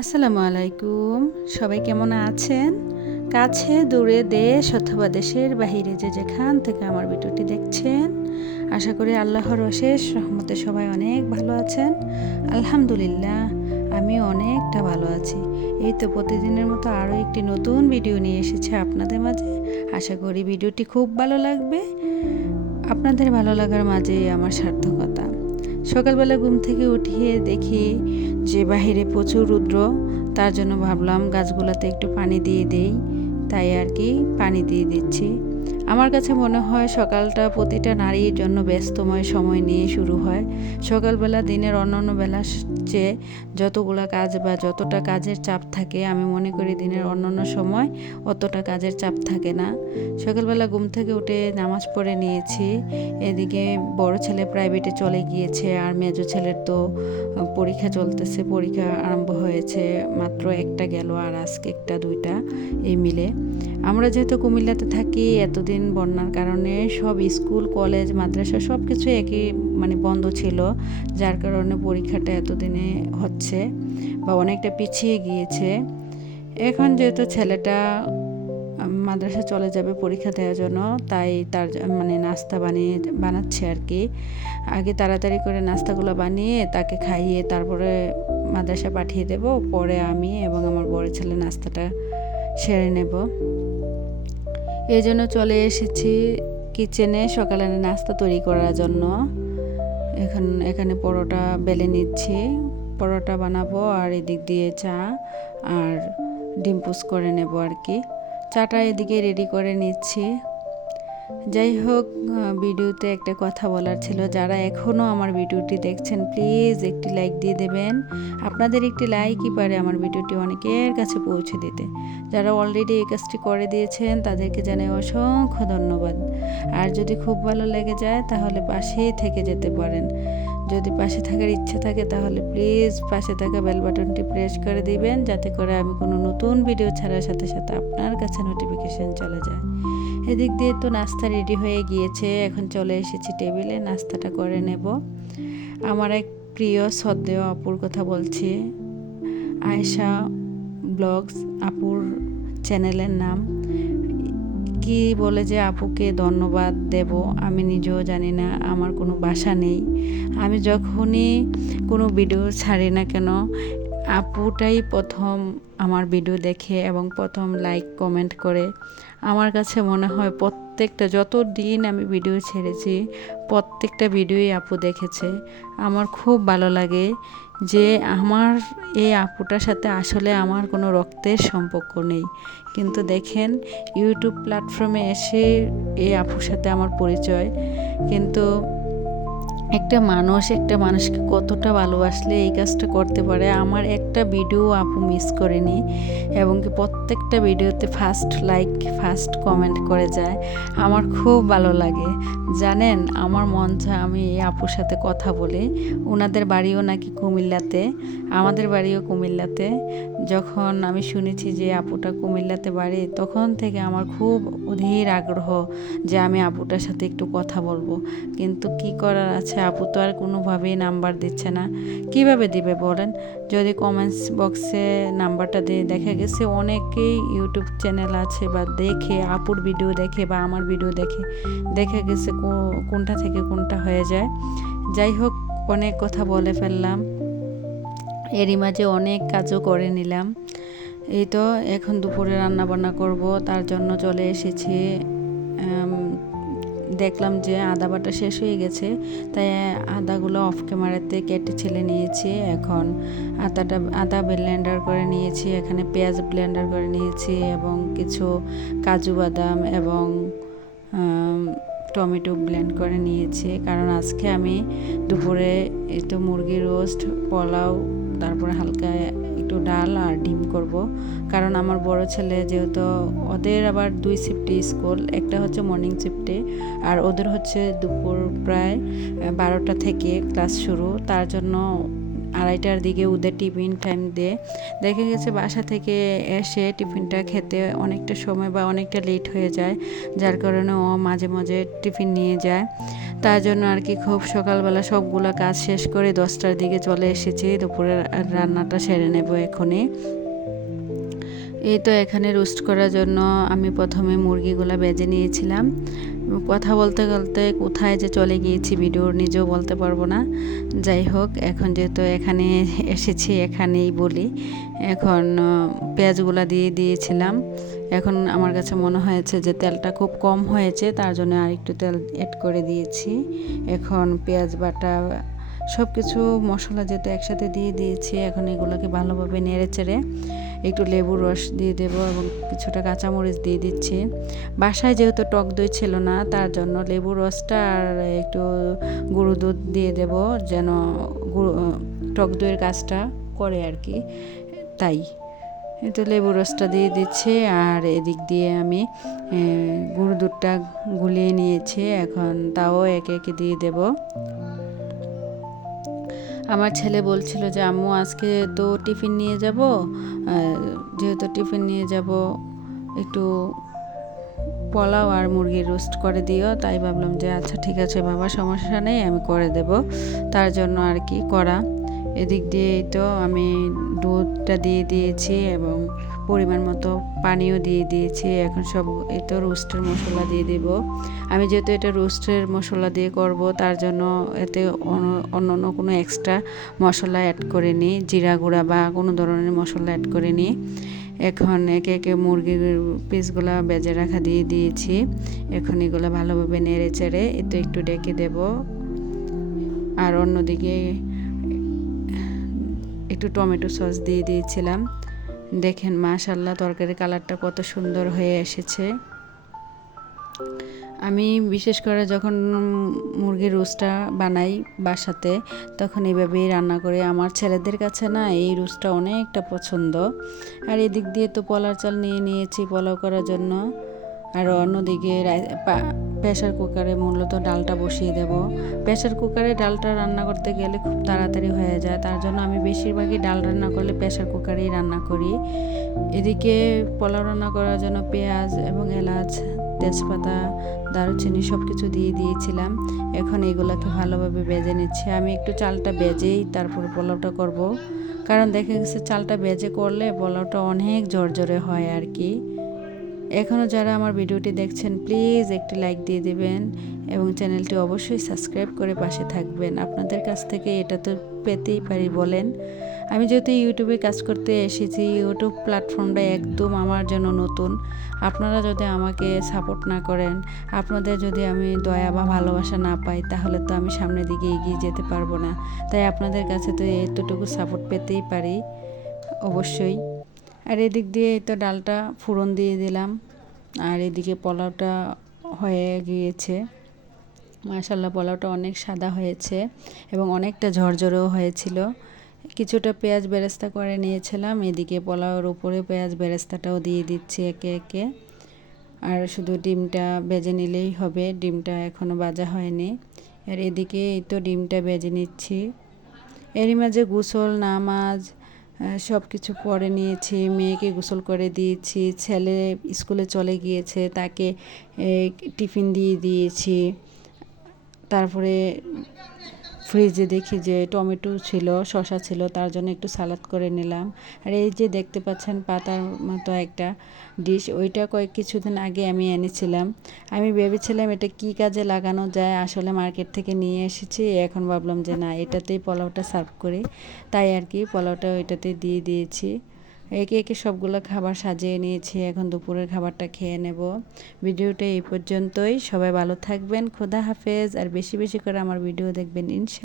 আসসালামু আলাইকুম। সবাই কেমন আছেন? কাছে, দূরে দেশ অথবা দেশের বাহিরে যে যেখান থেকে আমার ভিডিওটি দেখছেন, আশা করি আল্লাহর অশেষ রহমতে সবাই অনেক ভালো আছেন। আলহামদুলিল্লাহ আমি অনেকটা ভালো আছি। এই তো প্রতিদিনের মতো আরও একটি নতুন ভিডিও নিয়ে এসেছে আপনাদের মাঝে। আশা করি ভিডিওটি খুব ভালো লাগবে। আপনাদের ভালো লাগার মাঝেই আমার সার্থকতা। সকালবেলা ঘুম থেকে উঠিয়ে দেখি যে বাহিরে প্রচুর রুদ্র। তার জন্য ভাবলাম গাছগুলোতে একটু পানি দিয়ে দেই। তাই আর কি পানি দিয়ে দিচ্ছি। আমার কাছে মনে হয় সকালটা প্রতিটা নারীর জন্য ব্যস্তময় সময় নিয়ে শুরু হয়। সকালবেলা, দিনের অন্যান্য বেলা চেয়ে যতগুলো কাজ বা যতটা কাজের চাপ থাকে, আমি মনে করি দিনের অন্যান্য সময় অতটা কাজের চাপ থাকে না। সকালবেলা ঘুম থেকে উঠে নামাজ পড়ে নিয়েছি। এদিকে বড় ছেলে প্রাইভেটে চলে গিয়েছে আর মেজো ছেলের তো পরীক্ষা চলতেছে, পরীক্ষা আরম্ভ হয়েছে মাত্র একটা গেল আর আজকে একটা দুইটা, এই মিলে। আমরা যেহেতু কুমিল্লাতে থাকি এতদিন বন্যার কারণে সব স্কুল, কলেজ, মাদ্রাসা সব কিছু একই মানে বন্ধ ছিল, যার কারণে পরীক্ষাটা এতদিনে হচ্ছে বা অনেকটা পিছিয়ে গিয়েছে। এখন যেহেতু ছেলেটা মাদ্রাসা চলে যাবে পরীক্ষা দেওয়ার জন্য, তাই তার মানে নাস্তা বানিয়ে বানাচ্ছে আর কি। আগে তাড়াতাড়ি করে নাস্তাগুলো বানিয়ে তাকে খাইয়ে তারপরে মাদ্রাসা পাঠিয়ে দেব, পরে আমি এবং আমার বড় ছেলে নাস্তাটা সেরে নেব। এই জন্য চলে এসেছি কিচেনে সকালে নাস্তা তৈরি করার জন্য। এখন এখানে পরোটা বেলে নিচ্ছি। পরোটা বানাবো আর এদিক দিয়ে চা আর ডিম পুস করে নেব আর কি। চাটা এদিকে রেডি করে নিচ্ছি। যাই হোক ভিডিওতে একটা কথা বলার ছিল। যারা এখনও আমার ভিডিওটি দেখছেন, প্লিজ একটি লাইক দিয়ে দেবেন। আপনাদের একটি লাইকই পারে আমার ভিডিওটি অনেকের কাছে পৌঁছে দিতে। যারা অলরেডি এই কাজটি করে দিয়েছেন, তাদেরকে জানাই অসংখ্য ধন্যবাদ। আর যদি খুব ভালো লেগে যায়, তাহলে পাশেই থেকে যেতে পারেন। যদি পাশে থাকার ইচ্ছে থাকে, তাহলে প্লিজ পাশে থাকা বেল বাটনটি প্রেস করে দিবেন, যাতে করে আমি কোনো নতুন ভিডিও ছাড়ার সাথে সাথে আপনার কাছে নোটিফিকেশান চলে যায়। এদিক দিয়ে তো নাস্তা রেডি হয়ে গিয়েছে, এখন চলে এসেছি টেবিলে, নাস্তাটা করে নেব। আমার এক প্রিয় সদ্দেয় আপুর কথা বলছি। আয়েশা ব্লগস, আপুর চ্যানেলের নাম। কি বলে যে আপুকে ধন্যবাদ দেব, আমি নিজেও জানি না, আমার কোনো বাসা নেই। আমি যখনই কোনো ভিডিও ছাড়ি না কেন আপুটাই প্রথম আমার ভিডিও দেখে এবং প্রথম লাইক কমেন্ট করে। আমার কাছে মনে হয় প্রত্যেকটা যত দিন আমি ভিডিও ছেড়েছি, প্রত্যেকটা ভিডিওই আপু দেখেছে। আমার খুব ভালো লাগে যে আমার এই আপুটার সাথে আসলে আমার কোনো রক্তের সম্পর্ক নেই। কিন্তু দেখেন ইউটিউব প্ল্যাটফর্মে এসে এই আপুর সাথে আমার পরিচয়। কিন্তু একটা মানুষ একটা মানুষকে কতটা ভালোবাসলে এই কাজটা করতে পারে, আমার একটা ভিডিও আপু মিস করেনি এবং কি প্রত্যেকটা ভিডিওতে ফার্স্ট লাইক ফার্স্ট কমেন্ট করে যায়, আমার খুব ভালো লাগে। জানেন, আমার মন চায় আমি এই আপুর সাথে কথা বলি। ওনাদের বাড়িও নাকি কুমিল্লাতে, আমাদের বাড়িও কুমিল্লাতে। যখন আমি শুনেছি যে আপুটা কুমিল্লাতে বাড়ি, তখন থেকে আমার খুব অধীর আগ্রহ যে আমি আপুটার সাথে একটু কথা বলব। কিন্তু কি করার আছে? আপু তো আর কোনোভাবেই নাম্বার দিচ্ছে না। কীভাবে দিবে বলেন? যদি কমেন্টস বক্সে নাম্বারটা দিয়ে দেখা গেছে, অনেকেই ইউটিউব চ্যানেল আছে বা দেখে, আপুর ভিডিও দেখে বা আমার ভিডিও দেখে। দেখা গেছে কোনটা থেকে কোনটা হয়ে যায়। যাই হোক, অনেক কথা বলে ফেললাম। এরই মাঝে অনেক কাজও করে নিলাম। এই তো, এখন দুপুরে রান্না বান্না করব, তার জন্য চলে এসেছি। দেখলাম যে আদা বাটা শেষ হয়ে গেছে, তাই আদাগুলো অফ ক্যামেরাতে কেটে ছেলে নিয়েছি এখন। আদাটা আদা ব্লেন্ডার করে নিয়েছি, এখানে পেঁয়াজ ব্লেন্ডার করে নিয়েছি এবং কিছু কাজু বাদাম এবং টমেটো ব্লেন্ড করে নিয়েছি। কারণ আজকে আমি দুপুরে একটু মুরগি রোস্ট পোলাও, তারপরে হালকা একটু ডাল আর ডিম করব। কারণ আমার বড় ছেলে যেহেতু, ওদের আবার দুই শিফটে স্কুল একটা হচ্ছে মর্নিং শিফটে আর ওদের হচ্ছে দুপুর প্রায় বারোটা থেকে ক্লাস শুরু। তার জন্য আড়াইটার দিকে ওদের টিফিন টাইম দিয়ে দেখে গেছে বাসা থেকে এসে টিফিনটা খেতে অনেকটা সময় বা অনেকটা লেট হয়ে যায়, যার কারণে ও মাঝে মাঝে টিফিন নিয়ে যায়। তার জন্য আর কি খুব সকালবেলা সবগুলো কাজ শেষ করে দশটার দিকে চলে এসেছি, দুপুরের রান্নাটা সেরে নেব এখনই। এই তো এখানে রোস্ট করার জন্য আমি প্রথমে মুরগিগুলো বেজে নিয়েছিলাম। কথা বলতে বলতে কোথায় যে চলে গিয়েছি ভিডিও নিজেও বলতে পারব না। যাই হোক, এখন যেহেতু এখানে এসেছি, এখানেই বলি। এখন পেঁয়াজগুলো দিয়ে দিয়েছিলাম। এখন আমার কাছে মনে হয়েছে যে তেলটা খুব কম হয়েছে, তার জন্য আরেকটু তেল অ্যাড করে দিয়েছি। এখন পেঁয়াজ বাটা সব কিছু মশলা যেহেতু একসাথে দিয়ে দিয়েছি, এখন এগুলোকে ভালোভাবে নেড়ে চেড়ে একটু লেবুর রস দিয়ে দেব এবং কিছুটা কাঁচামরিচ দিয়ে দিচ্ছি। বাসায় যেহেতু টক দই ছিল না, তার জন্য লেবুর রসটা আর একটু গুঁড়ো দুধ দিয়ে দেব যেন টক দইয়ের কাজটা করে আর কি। তাই তো লেবু রসটা দিয়ে দিচ্ছি আর এদিক দিয়ে আমি গুঁড়ো দুধটা গুলিয়ে নিয়েছি, এখন তাও একে একে দিয়ে দেব। আমার ছেলে বলছিল যে, আম্মু, আজকে তো টিফিন নিয়ে যাব যেহেতু টিফিন নিয়ে যাব, একটু পোলাও আর মুরগির রোস্ট করে দিও। তাই ভাবলাম যে আচ্ছা ঠিক আছে বাবা, সমস্যা নেই, আমি করে দেব। তার জন্য আর কি করা। এদিক দিয়েই তো আমি দুধটা দিয়ে দিয়েছি এবং পরিমাণ মতো পানিও দিয়ে দিয়েছি। এখন সব তো রোস্টের মশলা দিয়ে দেব। আমি যেহেতু এটা রোস্টের মশলা দিয়ে করব, তার জন্য এতে অন্য অন্য কোনো এক্সট্রা মশলা অ্যাড করে নিই জিরা গুঁড়া বা কোনো ধরনের মশলা অ্যাড করে নিই এখন একে একে মুরগির পিসগুলো বেজে রাখা দিয়ে দিয়েছি। এখন এগুলো ভালোভাবে নেড়ে চেড়ে এতে একটু ডেকে দেব। আর অন্যদিকে একটু টমেটো সস দিয়ে দিয়েছিলাম। দেখেন মাশাল্লাহ তরকারির কালারটা কত সুন্দর হয়ে এসেছে। আমি বিশেষ করে যখন মুরগির রোস্টটা বানাই বাসাতে, তখন এইভাবেই রান্না করি। আমার ছেলেদের কাছে না এই রোস্টটা অনেকটা পছন্দ। আর এদিক দিয়ে তো পলার চাল নিয়ে নিয়েছি, পলাও করার জন্য। আর অন্যদিকে প্রেশার কুকারে মূলত ডালটা বসিয়ে দেব। প্রেশার কুকারে ডালটা রান্না করতে গেলে খুব তাড়াতাড়ি হয়ে যায়। তার জন্য আমি বেশিরভাগই ডাল রান্না করলে প্রেশার কুকারেই রান্না করি। এদিকে পোলাও রান্না করার জন্য পেঁয়াজ এবং এলাচ, তেজপাতা, দারুচিনি সব কিছু দিয়ে দিয়েছিলাম। এখন এগুলোকে ভালোভাবে বেজে নিচ্ছে। আমি একটু চালটা বেজেই তারপর পোলাওটা করব। কারণ দেখা গেছে চালটা বেজে করলে পোলাওটা অনেক জর্জরে হয় আর কি। এখনও যারা আমার ভিডিওটি দেখছেন, প্লিজ একটি লাইক দিয়ে দেবেন এবং চ্যানেলটি অবশ্যই সাবস্ক্রাইব করে পাশে থাকবেন। আপনাদের কাছ থেকে এটা তো পেতেই পারি বলেন। আমি যেহেতু ইউটিউবে কাজ করতে এসেছি, ইউটিউব প্ল্যাটফর্মটা একদম আমার জন্য নতুন। আপনারা যদি আমাকে সাপোর্ট না করেন, আপনাদের যদি আমি দয়া বা ভালোবাসা না পাই, তাহলে তো আমি সামনের দিকে এগিয়ে যেতে পারব না। তাই আপনাদের কাছে তো এতটুকু সাপোর্ট পেতেই পারি, অবশ্যই। আর এদিক দিয়ে তো ডালটা ফুরন দিয়ে দিলাম। আর এদিকে পোলাওটা হয়ে গিয়েছে। মাশাল্লাহ পোলাওটা অনেক সাদা হয়েছে এবং অনেকটা ঝরঝরেও হয়েছিল। কিছুটা পেঁয়াজ বেরেস্তা করে নিয়েছিলাম, এদিকে পোলাওর উপরে পেঁয়াজ বেরেস্তাটাও দিয়ে দিচ্ছি একে একে। আর শুধু ডিমটা বেজে নিলেই হবে, ডিমটা এখনও বাজা হয়নি। আর এদিকে এই তো ডিমটা বেজে নিচ্ছি। এরই মাঝে গোসল, নামাজ সব কিছু পরে নিয়েছি, মেয়েকে গোসল করে দিয়েছি, ছেলে স্কুলে চলে গিয়েছে, তাকে টিফিন দিয়ে দিয়েছি, তারপরে ফ্রিজে দেখি যে টমেটো ছিল শশা ছিল, তার জন্য একটু সালাদ করে নিলাম। আর এই যে দেখতে পাচ্ছেন পাতার মতো একটা ডিশ, ওইটা কয়েক কিছুদিন আগে আমি এনেছিলাম। আমি ভেবেছিলাম এটা কি কাজে লাগানো যায়, আসলে মার্কেট থেকে নিয়ে এসেছি, এখন ভাবলাম যে না, এটাতেই পোলাওটা সার্ভ করি। তাই আর কি, পোলাওটা ওইটাতে দিয়ে দিয়েছি। একে একে সবগুলো খাবার সাজিয়ে নিয়েছি, এখন দুপুরের খাবারটা খেয়ে নেব। ভিডিওটা এই পর্যন্তই, সবাই ভালো থাকবেন, খোদা হাফেজ, আর বেশি বেশি করে আমার ভিডিও দেখবেন, ইনশা